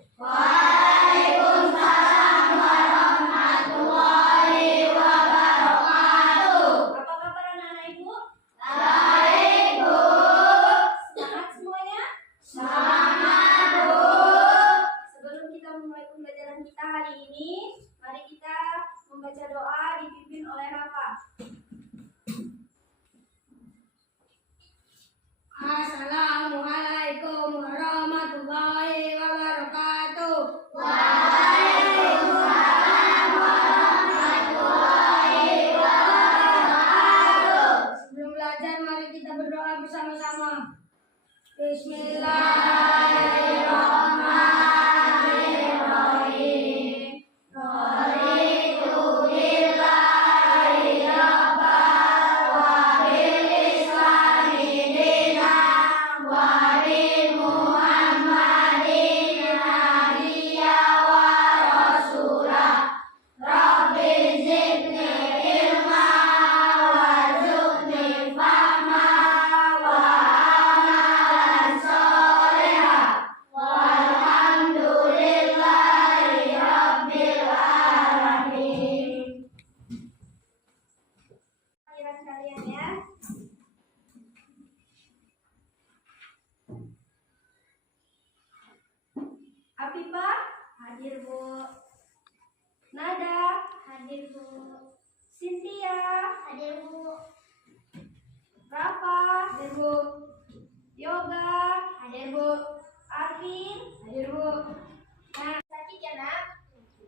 Waalaikumsalam warahmatullahi wabarakatuh. Apa kabar anak-anak Ibu? Baik, Bu. Semangat semuanya? Semangat, Bu. Sebelum kita memulai pembelajaran kita hari ini, mari kita membaca doa dipimpin oleh Rafa. Assalamualaikum warahmatullahi wabarakatuh. Waalaikumsalam warahmatullahi wabarakatuh. Sebelum belajar, mari kita berdoa bersama-sama. Bismillahirrahmanirrahim. Raditu billahi rabban wa bil islami dinan wa bi Muhammadin nabiyyan wa rasulah. Rabbi zidni ilma warzuqni fahma wa amalan sholihan walhamdulillahi rabbil alamin. Kira kalian ya. Afifah, hadir Bu. Nada, hadir Bu. Cynthia, Hadir, Bu. Rafa, hadir Bu. Yoga, Hadir, Bu. Arvin, Hadir, Bu. nah sakit ya nak?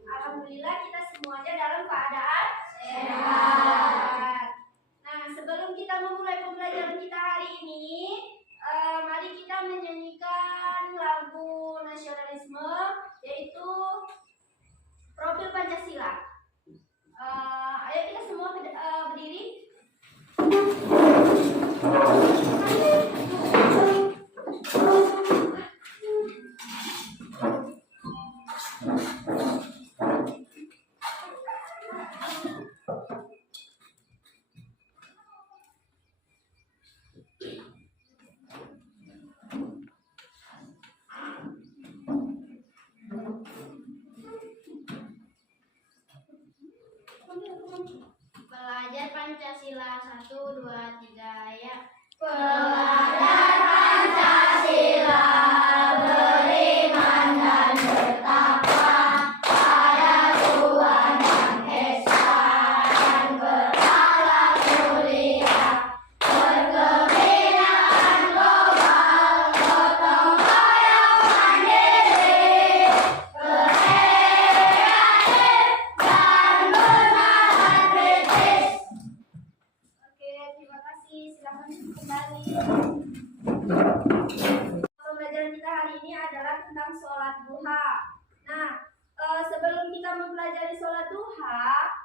Alhamdulillah kita semuanya dalam keadaan Sehat. Nah, sebelum kita memulai pembelajaran kita hari ini, mari kita menyanyikan lagu nasionalisme, yaitu Profil Pancasila. Ayo kita semua berdiri. Belajar Pancasila 1, 2, 3 ya. Belajar Pancasila, beriman dan bertakwa pada Tuhan Yang Esa dan berakhlak mulia, berkebinaan global, gotong royong mandiri, kreatif dan bernahan kritis. Oke, terima kasih. Silakan kembali. Pembelajaran kita hari ini adalah tentang sholat duha. Nah, sebelum kita mempelajari sholat duha,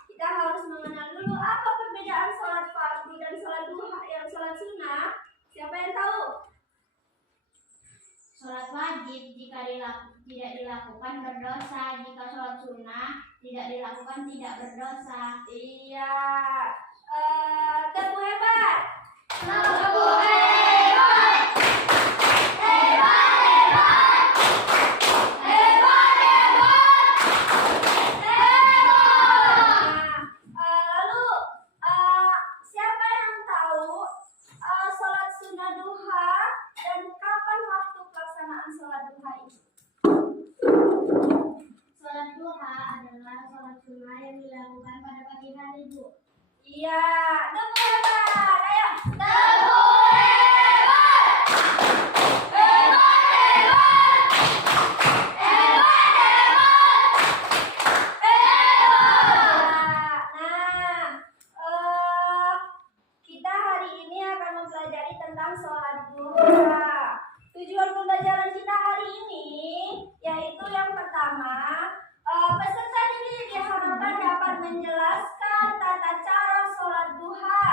kita harus mengenal dulu apa perbedaan sholat fardu dan sholat duha, sholat sunnah. Siapa yang tahu? Sholat wajib jika tidak dilakukan berdosa, jika sholat sunnah tidak dilakukan tidak berdosa. Iya. Teguh hebat. Teguh hebat, hebat, hebat, hebat, hebat, hebat. Lalu siapa yang tahu sholat sunnah duha dan kapan waktu pelaksanaan sholat duha itu? Sholat duha adalah sholat sunnah yang dilakukan pada pagi hari, Bu. Iya, teguh hebat. Ayo, Teguh hebat, hebat, hebat, hebat, hebat. Kita hari ini akan mempelajari tentang sholat duha. Tujuan pembelajaran kita hari ini yaitu yang pertama, peserta didik diharapkan dapat menjelaskan tata cara sholat duha.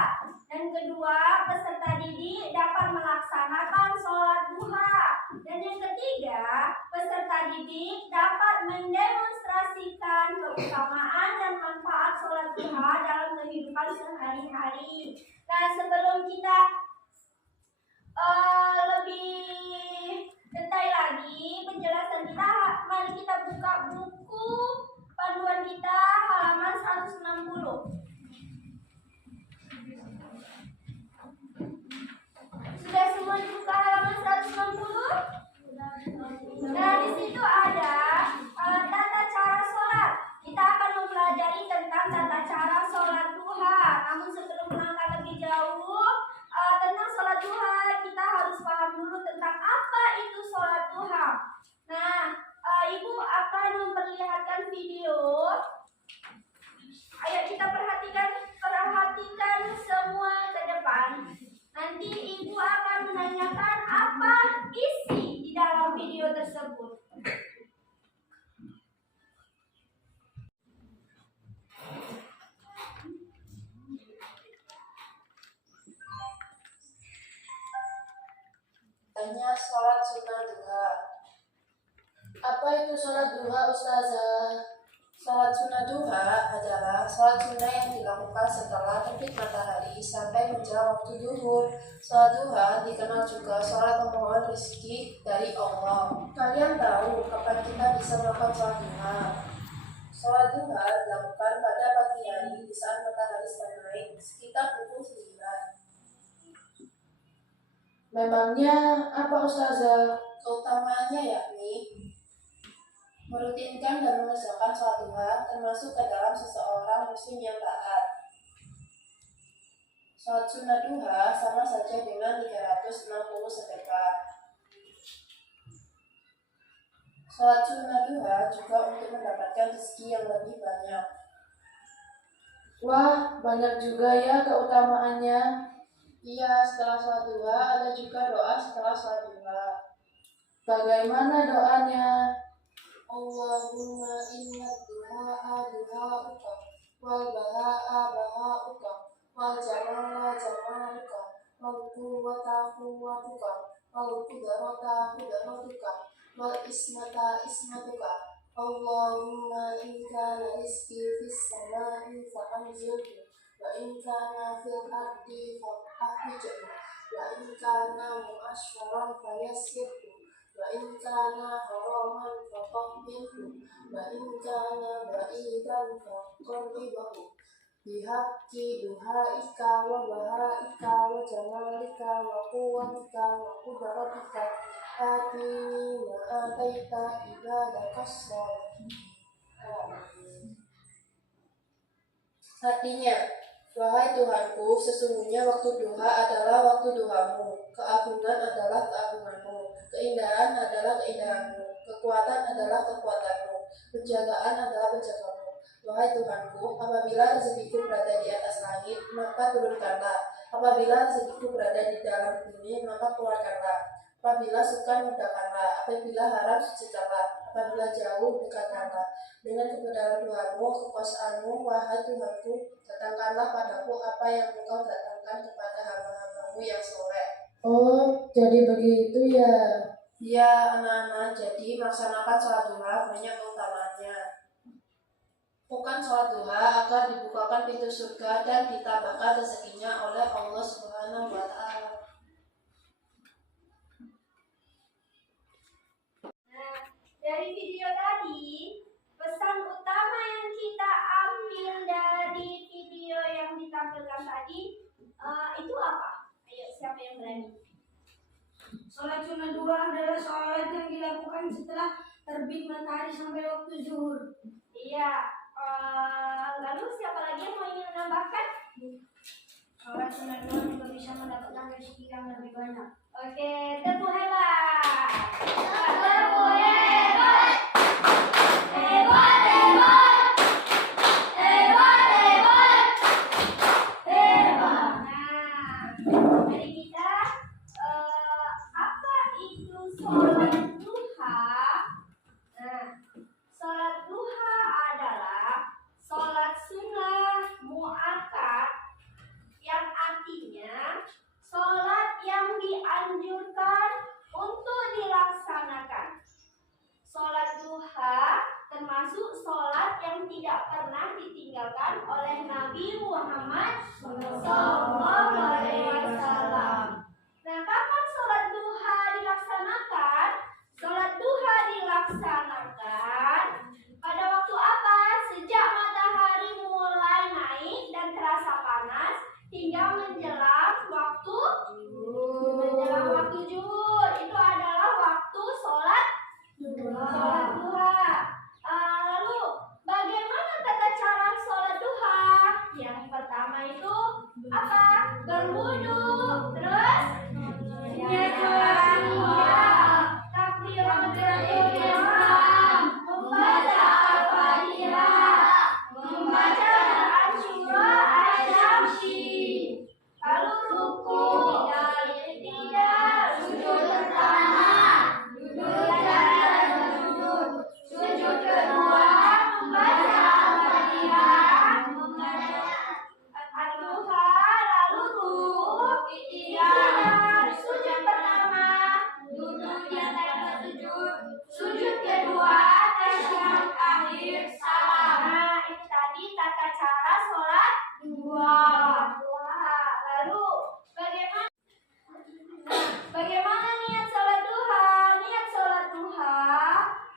Dan kedua, peserta didik dapat melaksanakan sholat duha. Dan yang ketiga, peserta didik dapat mendemonstrasikan keutamaan dan manfaat sholat duha dalam kehidupan sehari-hari. Nah, sebelum kita lebih detail lagi, kejelasan kita, mari kita buka buku panduan kita halaman 160. Sudah semua dibuka halaman 160? Nah, di situ ada tata cara sholat. Kita akan mempelajari tentang tata cara sholat duha. Namun sebelum melangkah lebih jauh tentang sholat duha, kita harus paham dulu tentang apa itu sholat duha. Nah, Ibu akan memperlihatkan video. Ayo kita perhatikan semua ke depan. Nanti Ibu akan menanyakan apa isi di dalam video tersebut. Tanya sholat sunnah duha. Apa itu sholat duha, Ustazah? Sholat sunnah duha adalah sholat sunnah yang dilakukan setelah terbit matahari sampai menjelang waktu zuhur. Sholat duha dikenal juga sholat memohon rezeki dari Allah. Kalian tahu kapan kita bisa melakukan sholat duha? Sholat duha dilakukan pada pagi hari di saat matahari sedang naik sekitar pukul 9. Memangnya apa, Ustazah? Keutamaannya yakni merutinkan dan mengerjakan sholat duha termasuk ke dalam seseorang muslim yang taat. Sholat sunnah duha sama saja dengan 360 sedekah. Sholat sunnah duha juga untuk mendapatkan rezeki yang lebih banyak. Wah, banyak juga ya keutamaannya. Iya, setelah sholat duha ada juga doa setelah sholat duha. Bagaimana doanya? Allahumma inna duha'a duha'uka wal baha'a baha'uka wal jamala jamaluka wal quwwata quwwatuka wal qudrata qudratuka wal ismata ismatuka. Allahumma in kana rizqi fis samai fa'anzilhu wa in kana fil ardi fa'ahrijhu wa in kana mu'ashsharan fayassirhu wa in kana haraman fatahhirhu wa in kana ba'idan faqarribhu bihaqqi duhaika wa bahaika wa jamalika wa quwwatika wa qudratika atini wa ataita ibadakas sholihin. Artinya, wahai Tuhanku, sesungguhnya waktu duha adalah waktu duhamu, keagungan adalah keagunganmu, keindahan adalah keindahanmu, kekuatan adalah kekuatanmu, penjagaan adalah penjagamu. Wahai Tuhanku, apabila rezekiku berada di atas langit, maka turunkanlah. Apabila rezekiku berada di dalam bumi, maka keluarkanlah. Apabila suka, mudahkanlah. Apabila harap, sucikanlah. Apabila jauh, dekatkanlah. Dengan kebenaran Tuhanmu, kekuasaanmu, wahai Tuhanku, datangkanlah padaku apa yang Engkau datangkan kepada hamba-hambamu yang soleh. Oh, jadi begitu ya? Ya, anak-anak, jadi melaksanakan sholat duha banyak keutamaannya. Lakukan sholat duha agar dibukakan pintu surga dan ditambahkan rezekinya oleh Allah Subhanahu wa Ta'ala. Nah, dari video tadi, pesan utama yang kita ambil dari video yang ditampilkan tadi itu apa? Ayo, siapa yang berani? Sholat sunnah duha adalah sholat yang dilakukan setelah terbit matahari sampai waktu zuhur. Iya. Lalu siapa lagi yang mau ingin menambahkan? Sholat sunnah duha juga bisa mendapatkan rezeki yang lebih banyak. Oke, tepuk hebat. Tepuk hebat. Hebat, hebat. Hebat, hebat. Hebat. Nah, dari kita apa itu sholat duha? Nah, sholat duha adalah sholat sunnah muakkad itu apa? Berwudu. Terus niat sholat duha, takbiratul ihram, membaca Al-Fatihah, membaca Asyura Asyamsi, lalu ruku, tidak, sujud pertama, sujud kedua, membaca Al-Fatihah, Ad-Duha, lalu tidak, sujud pertama, duduk di atas sujud kedua, tasyahud akhir, salam. Nah, itu tadi tata cara sholat duha. Lalu bagaimana niat sholat duha? Niat sholat duha,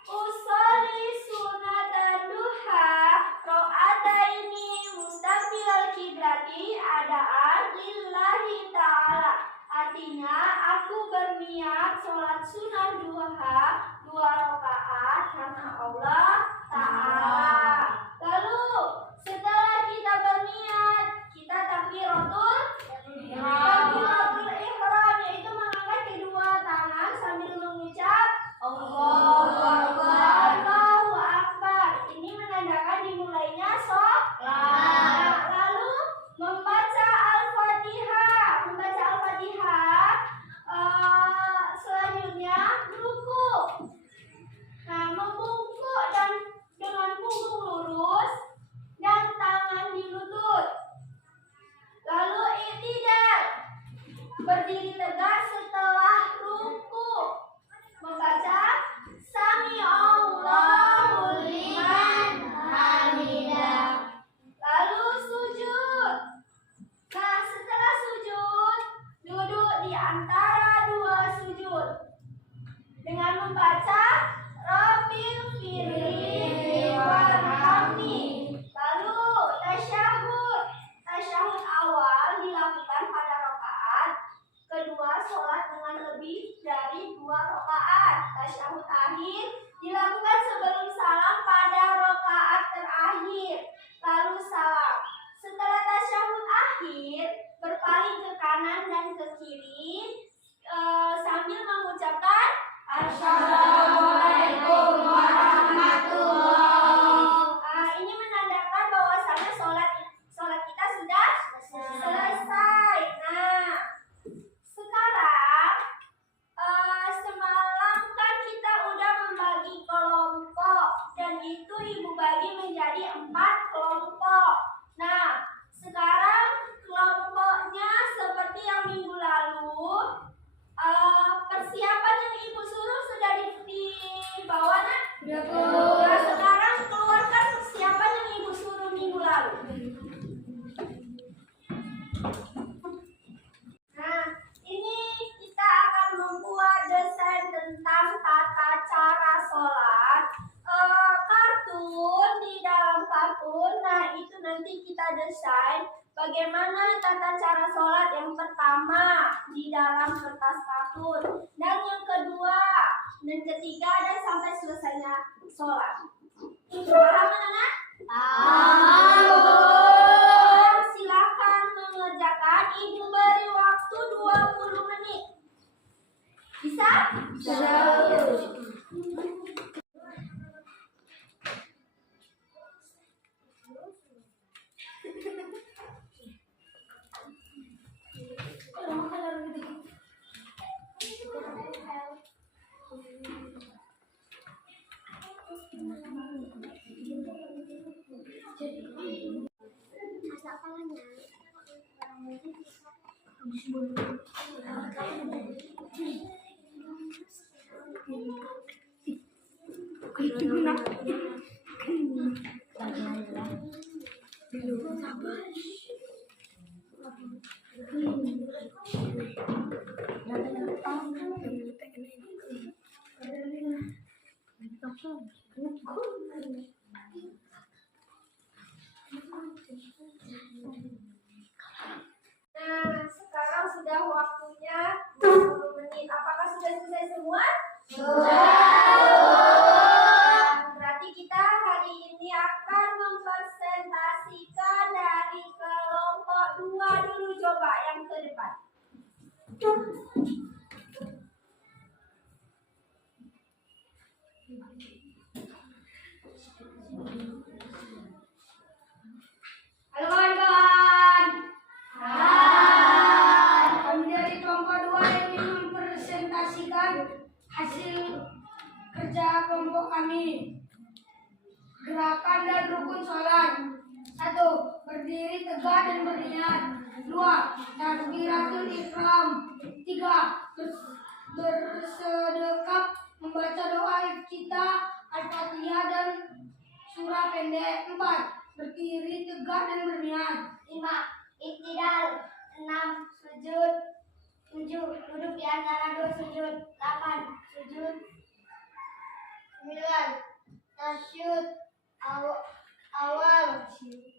usolli sunatan duha, ro'ataini mustaqbilal kiblati adaan lillahi ta'ala. Artinya, aku berniat sholat sunat duha 2 rakaat karena Allah Ta'ala. Lalu setelah kita berniat, kita takbiratul ihram, yaitu mengangkat kedua tangan sambil mengucap Allahu Akbar, Allahu Akbar. Ini menandakan dimulainya sholat. Lalu membaca Al-Fatihah, selanjutnya ruku. Nah, membungkuk dan dengan punggung lurus dan tangan di lutut. Lalu i'tidal, berdiri tegak setelah ruku, membaca Sami Allahu liman hamidah. Lalu sujud. Nah, setelah sujud, duduk di antara 2 sujud dengan membaca Rabbil firli warhamni. Lalu tasyahud awal dilakukan pada rakaat kedua sholat dengan lebih dari 2 rakaat. Tasyahud akhir dilakukan sebelum salam pada rakaat terakhir. Lalu salam. Setelah tasyahud akhir, berpaling ke kanan dan ke kiri sambil mengucapkan Assalamualaikum warahmatullahi. Ini menandakan bahwasanya sholat kita sudah selesai. Nah, sekarang semalam kan kita udah membagi kelompok, dan itu ibu bagi menjadi 4 kelompok. Nah, sekarang kelompoknya seperti yang minggu lalu, persiapan yang ibu suruh sudah dibawa, nak? Nah, sekarang keluarkan persiapan yang ibu suruh minggu lalu. Nah, ini kita akan membuat desain tentang tata cara sholat. Kartun, di dalam kartun, nah itu nanti kita desain bagaimana tata cara sholat yang pertama di dalam kertas kartun, dan yang kedua dan ketiga, dan sampai selesainya sholat. Paham, anak? Silakan mengerjakan. Ibu beri waktu 20 menit. Bisa? Bisa. Nah, sekarang sudah waktunya 20 menit. Apakah sudah selesai semua? Sudah. Berarti kita hari ini akan mempresentasikan dari kelompok dua dulu coba yang ke depan. Halo kawan-kawan. Hai. Kami dari kelompok 2 yang ingin mempresentasikan hasil kerja kelompok kami. Gerakan dan rukun sholat. 1. Berdiri tegak dan berniat. 2. Takbiratul ihram. 3. Bersedekap membaca doa iftitah, Al-Fatihah dan surah pendek. 4. Berdiri tegak dan berniat. 5. Iktidal. 6. Sujud. 7. Duduk di antara dua sujud. 8. Sujud. 9. Tasyud awal.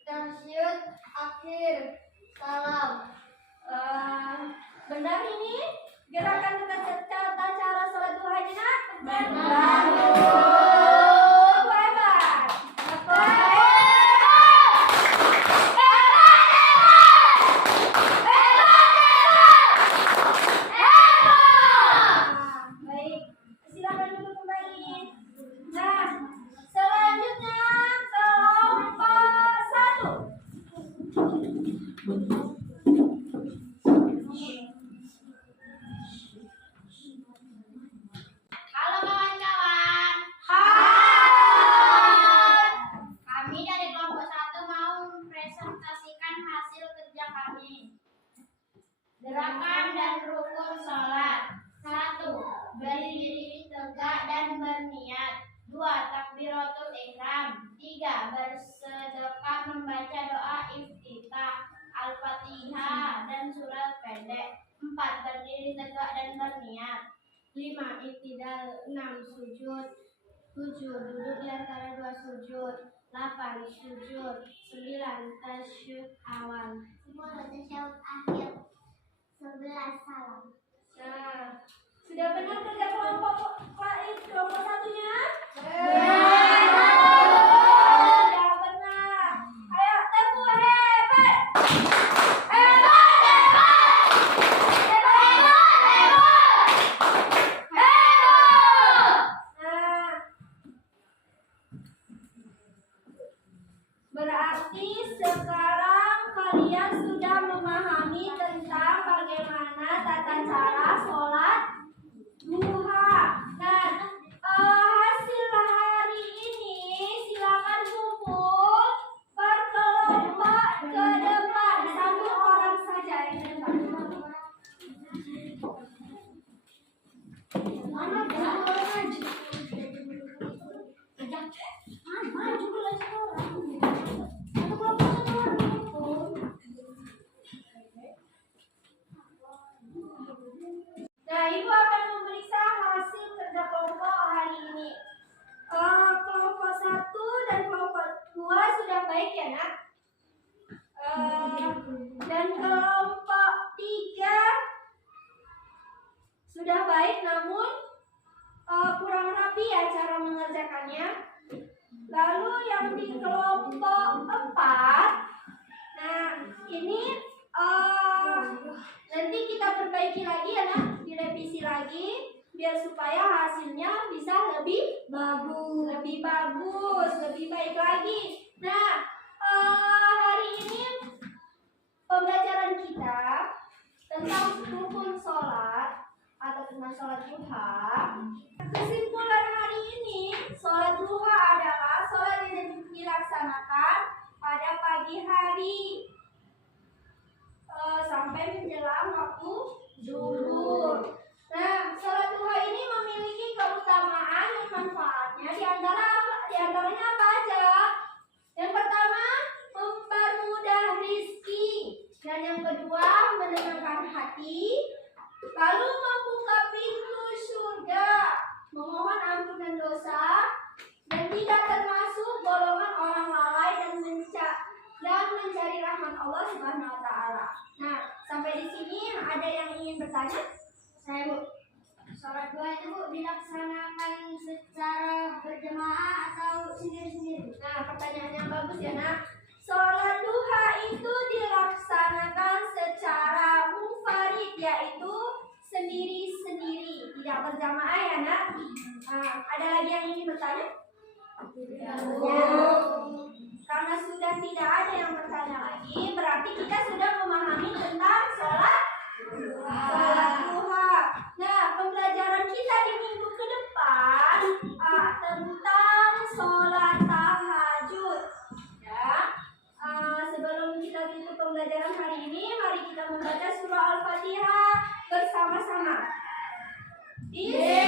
Tasyud akhir. Salam. Benar ini gerakan tata cara sholat duhanya, Nak? Benar. Aku hebat. Aku baik, silakan duduk kembali. Nah, selanjutnya kelompok 1. Halo kawan-kawan. Hai. Kami dari kelompok 1 mau mempresentasikan hasil kerja kami. Gerakan dan rukun sholat. 1. Berdiri tegak dan berniat. 2. Takbiratul ihram. 3. Bersedekap membaca doa iftitah, Al-Fatihah dan surat pendek. 4. Berdiri tegak dan berniat. 5. Iktidal. 6. Sujud. 7. Duduk di antara dua sujud. 8. Sujud. 9. Tasyahud awal. 10. Tasyahud akhir. 11. Salam. Nah, sudah benar kerja kelompok satunya? Benar. Sudah benar. Ayo tepuk hebat. Hebat, hebat. Hebat, hebat. Hebat. Nah, berarti sekarang kalian sudah memahami tentang bagaimana tata cara sholat duha. Nah, hasil hari ini silakan kumpul berkelompok ke depan. 1 orang saja yang depan. Mana orang aja? Maju belajar orang. Satu kelompok 1 orang. Nah, Ibu akan memeriksa hasil kerja kelompok hari ini. Kelompok 1 dan kelompok 2 sudah baik ya, Nak? Dan kelompok 3 sudah baik, namun kurang rapi ya cara mengerjakannya. Lalu yang di kelompok 4, nah ini nanti kita perbaiki lagi ya, Nak, direvisi lagi biar supaya hasilnya bisa lebih bagus, lebih baik lagi. Nah, hari ini pembelajaran kita tentang rukun sholat atau tentang sholat duha. Kesimpulan hari ini, sholat duha adalah sholat yang dilaksanakan pada pagi hari sampai menjelang waktu zuhur. Nah, sholat duha ini memiliki keutamaan dan manfaatnya. Di antaranya apa aja? Yang pertama, mempermudah rizki. Dan yang kedua, menenangkan hati. Lalu membuka pintu surga, memohon ampunan dosa, dan tidak termasuk golongan orang lalai dan mencari rahmat Allah Subhanahu wa taala. Nah, sampai di sini ada yang ingin bertanya? Saya, Bu. Sholat duha itu, Bu, dilaksanakan secara berjamaah atau sendiri-sendiri? Nah, pertanyaan yang bagus ya, Nak. Sholat duha itu dilaksanakan yaitu sendiri-sendiri, tidak berjamaah ya nak. Ada lagi yang ingin bertanya? Ya. Karena sudah tidak ada yang bertanya lagi, berarti kita sudah memahami tentang sholat duha. Nah, pembelajaran kita di minggu ke depan tentang sholat tahajud. Ya. Sebelum kita tutup pembelajaran hari ini, mari kita membaca surah Al-Fatihah bersama-sama. Bismillah.